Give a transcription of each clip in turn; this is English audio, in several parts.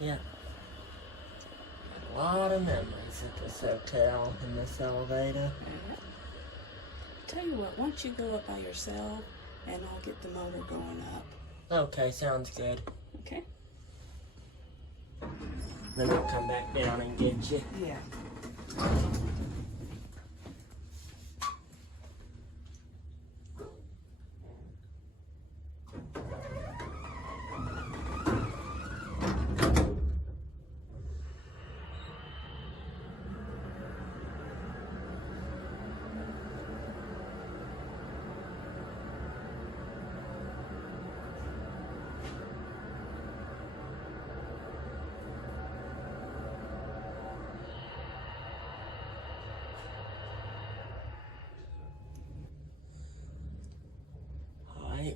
Yeah. A lot of memories at this hotel and this elevator. Tell you what, why don't you go up by yourself and I'll get the motor going up. Okay, sounds good. Okay? Then I'll come back down and get you. Yeah.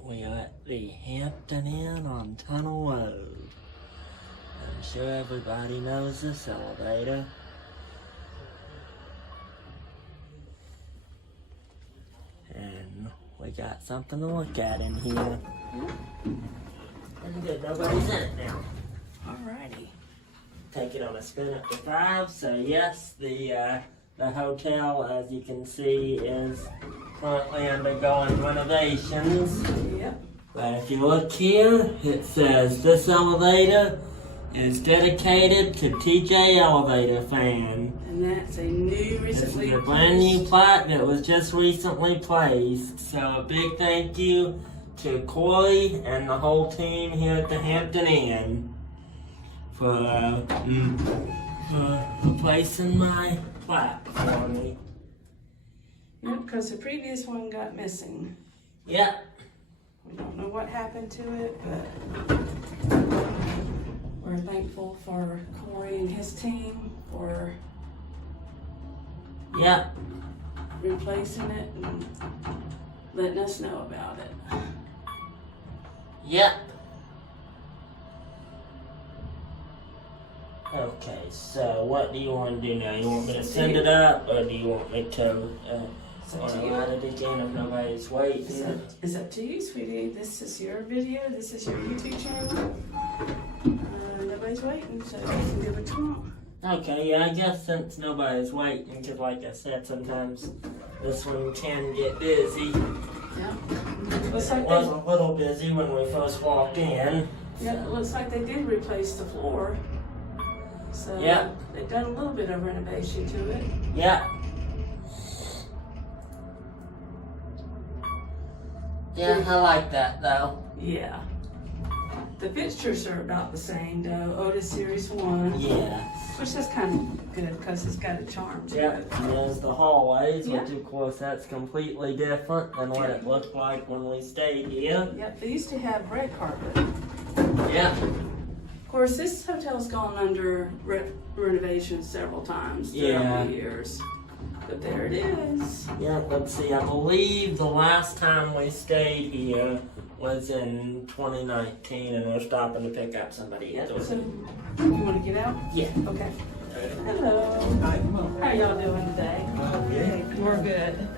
We are at the Hampton Inn on Tunnel Road. I'm sure everybody knows this elevator. And we got something to look at in here. That's good, nobody's in it now. Alrighty. Take it on a spin up to 5. So yes, the hotel, as you can see, is currently undergoing renovations. Yep. But if you look here, it says this elevator is dedicated to TJElevatorfan. And that's a new, This recently is a brand new plaque that was just recently placed. So a big thank you to Kori and the whole team here at the Hampton Inn for replacing my plaque for me. Yep, because the previous one got missing. Yeah. We don't know what happened to it, but we're thankful for Kori and his team for Yeah. replacing it and letting us know about it. Yep. Okay, so what do you want to do now? You want me to send it up, or do you want me to write it again if nobody's waiting? It's up to you, sweetie. This is your video. This is your YouTube channel. Nobody's waiting, so you can do what you want. Okay, yeah, I guess since nobody's waiting, because like I said, sometimes this one can get busy. Yeah. It Looks was like a little busy when we first walked in. yeah, it looks like they did replace the floor. So Yeah. they've done a little bit of renovation to it. Yeah. Yeah, I like that though. Yeah. The fixtures are about the same though. Otis Series 1. Yeah. Which is kind of good because it's got a charm to Yeah, it. and there's the hallways, Yeah. which of course that's completely different than what it looked like when we stayed here. Yep, they used to have red carpet. Yeah. Of course, this hotel's gone under renovations several times throughout the years. But there it is. Yeah, let's see, I believe the last time we stayed here was in 2019, and we're stopping to pick up somebody. Yep, so you want to get out? Yeah. Okay. Hello. How y'all doing today? Okay. We're good.